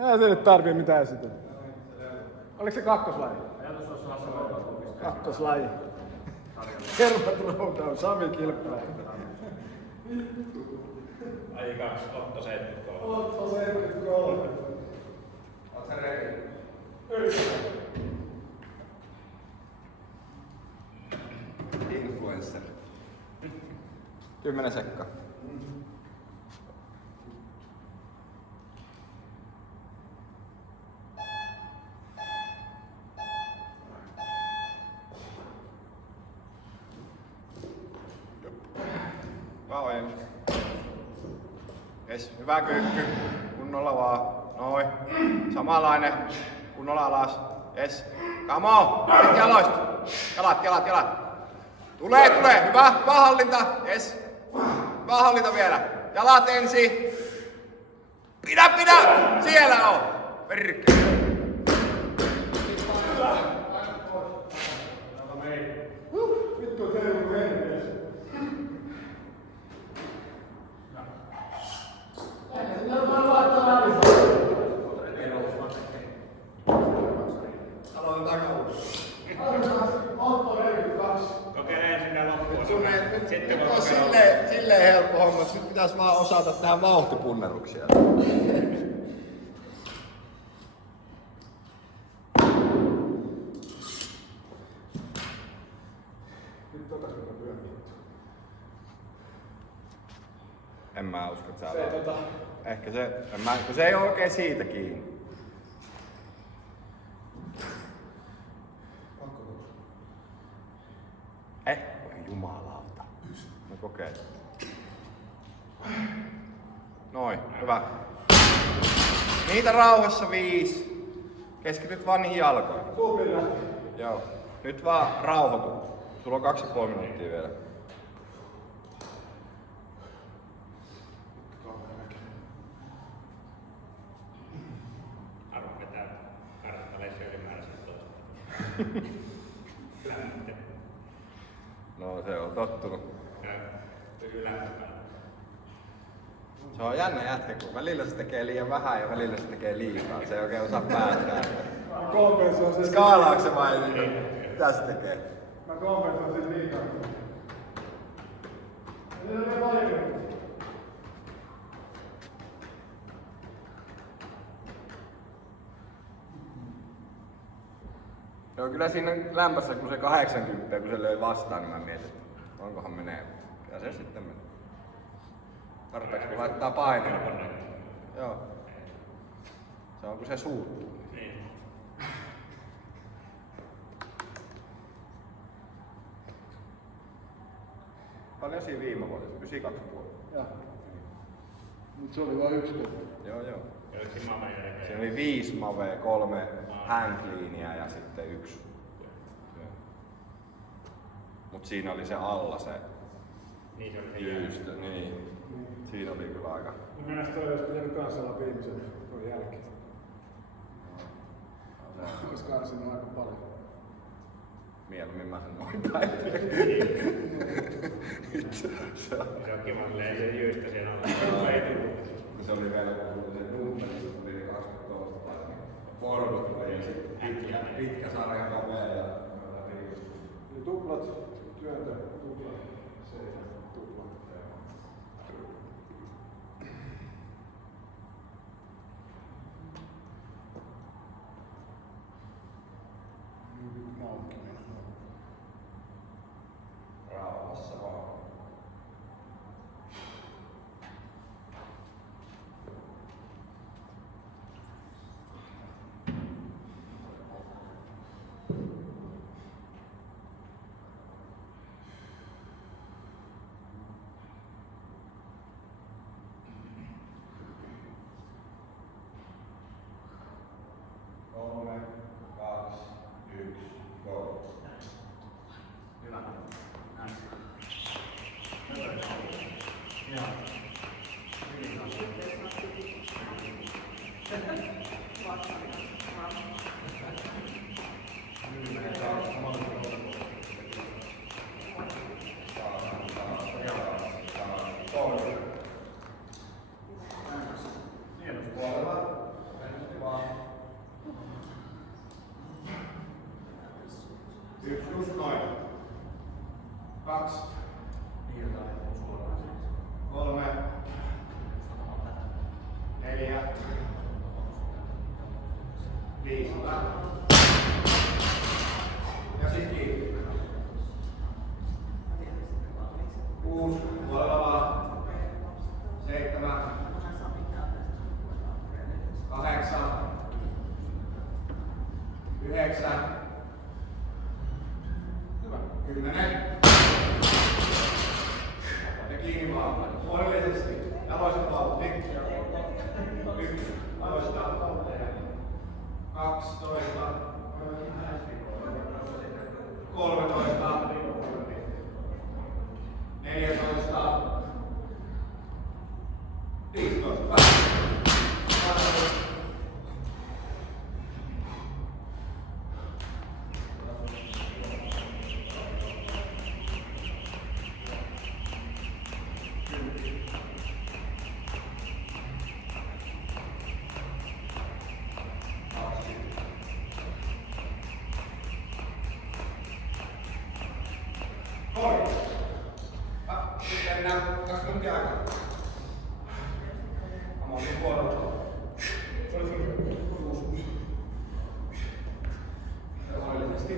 Ei se nyt tarvii mitään esitellä. Oliko se kakkoslaji? Kakkoslaji. Herra Throwdown, Sami kilpailee. Ai 2, Otto 73. Otto 73. Oot sä ready? Influencer. 10 sekkaa. Kauan. Jes, hyvä kyykky. Kunnolla vaan. Noin. Samanlainen. Kunnolla alas. Jes. Come on. Jaloista. Jalat. Tulee. Hyvä hallinta. Jes. Hyvä hallinta vielä. Jalat ensin. Pidä. Siellä on. Perkele. Vittu teillä herkees. Aloitan takavuus. Otto 42. Kokeile ensin nää loppua. Nyt on silleen helppo homma, että nyt pitäis vaan osata tehdä vauhtipunneruksia. Nyt totas mitä pyöritty. En mä usko, että sä Se aloitat. Ehkä se, kun se ei oo oikein siitä kiinni. Voi jumalauta. Mä kokeilen. Noin, hyvä. Niitä rauhassa 5. Keskityt vaan niihin jalkoihin. Kupilla. Joo. Nyt vaan rauhoitu. Sulla on 2,5 minuuttia vielä. Arvo vetää karttaleissa ylimääräisesti toista. Lämmitte. No se on tottunut. Kyllä lämmittää. Se on jännä jätkä, kun välillä se tekee liian vähän ja välillä se tekee liikaa. Se ei oikein osaa päättää. Kompensoin sen. Skaalaako se vai mitä se tekee? Mä kompensoin sen liikaa. Nyt on vielä pari minuuttia. Joo, kyllä siinä lämpössä, kun se 80, kun se löi vastaan, niin mä mietin, että onkohan menee. Ja se sitten menee. Tarpeeksi kun laittaa painoa. Joo. Se on kun se suuttuu. Niin. Paljon siinä viime vuodessa? 92,5. Joo. Mut se oli vain yksi kerta. Joo. Oliko siinä maailman jälkeen? Siinä oli 5 mavea, 3 handcleania ja sitten 1. Mut siinä oli se alla se Niin se oli se jyystö. Niin. Siinä oli kyllä aika. Mun mielestä toi olisi pitänyt kanssa olla viimeisen tuon jälkeen. Ois karsinut aika paljon. Mieluummin mä sanoin päin. Se on kiva, silleen se jyistä siellä on. Ei tullut. Se oli vielä kun se nummeri, se tuli 20 päivää. Fordo tuli ja sitten pitkä sarja kapea ja Eli tuplat, työntö, tuplat, seisä, tuplat. Nyt naukkinen. rauhassa vaan. Kolme, 2, 1, go. Hyvä. Näin. Just noin. 2. 3. 4. 5. Ja sit kiinni. 6. Puolella. 7. 8. 9. Hyvä. 10. Ja kiinni vaan. Huolellisesti. Jaloiset vauhti. 1. Aloista. 12. 13. 14. 15. Sitten mennään 2 tuntia aikaa. Mä oon sun puolella. Huolellisesti.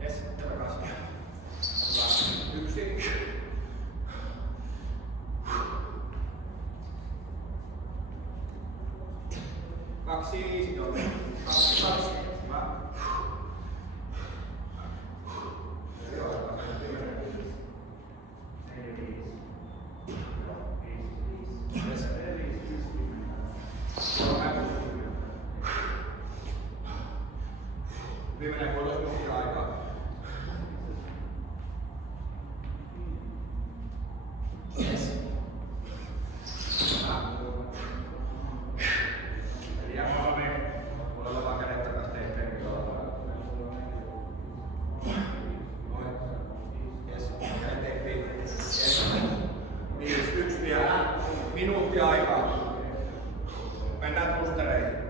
Jes, tervekas. Hyvä. 1. 2. 2. Hyvä. Viimeinen 1,5 tuntia aikaa. Yes. Eli puolella vaan kädet takas teet penkillä. Yes. Kädet teet pitkät. Yes. 5. 1 vielä. Minuutti aikaa. Mennään klustereihin.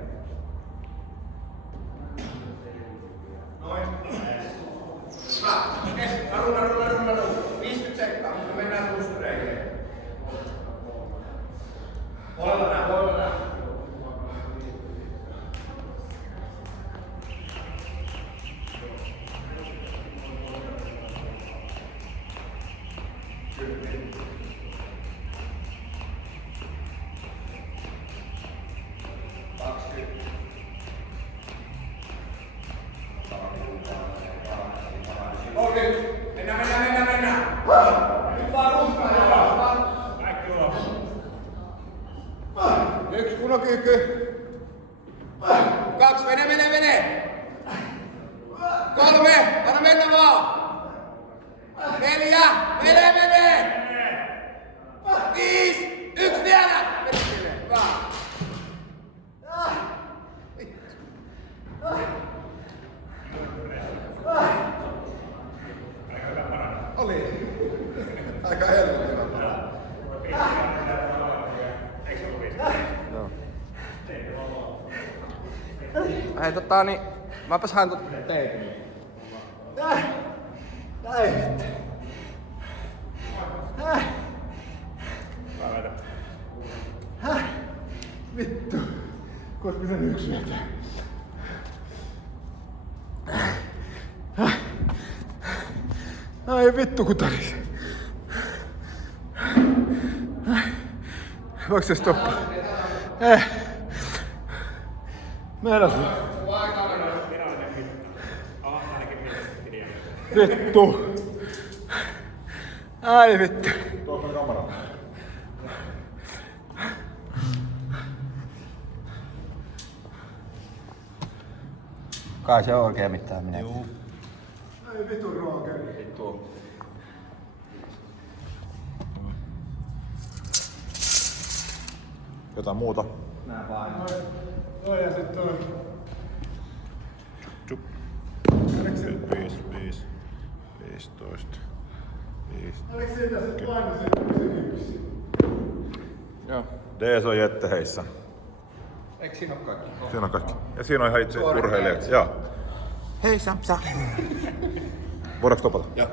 Noin. Hyvä. Yes. Naru. 50 sekkaa. Mennään klustereihin. Puolella nää. Okei, mennään. Nyt vaan rumpaa ja Kaikki ulos. 1 punokyykky. 2, mene. 3, anna mennä vaan. 4, mene. 5, 1 vielä. Mene, vaan. Oli. Aika helpottavaa. Joo. Hei niin mäpäs haen teitä. Vittu. Kois pitänyt 1 vetää. Ai vittu kun taris. Voiko se stoppaa? Meinasin. Vittu. Ai vittu. Tuossa on kamera. Kai se on oikein mitään minä. Juu. Ai vittu rookeri. Vittu. Jotain muuta. Nää vaan. Toi ja sit toi. Tjup. 5, 15. 5. Oliko siitä sit paino se 1? Joo. Dees on Jette heissä. Eikö siinä ole kaikki? Siinä on kaikki. Ja siinä on ihan itse urheilija. Joo. Hei Samsa. Voidaanko topata? Joo.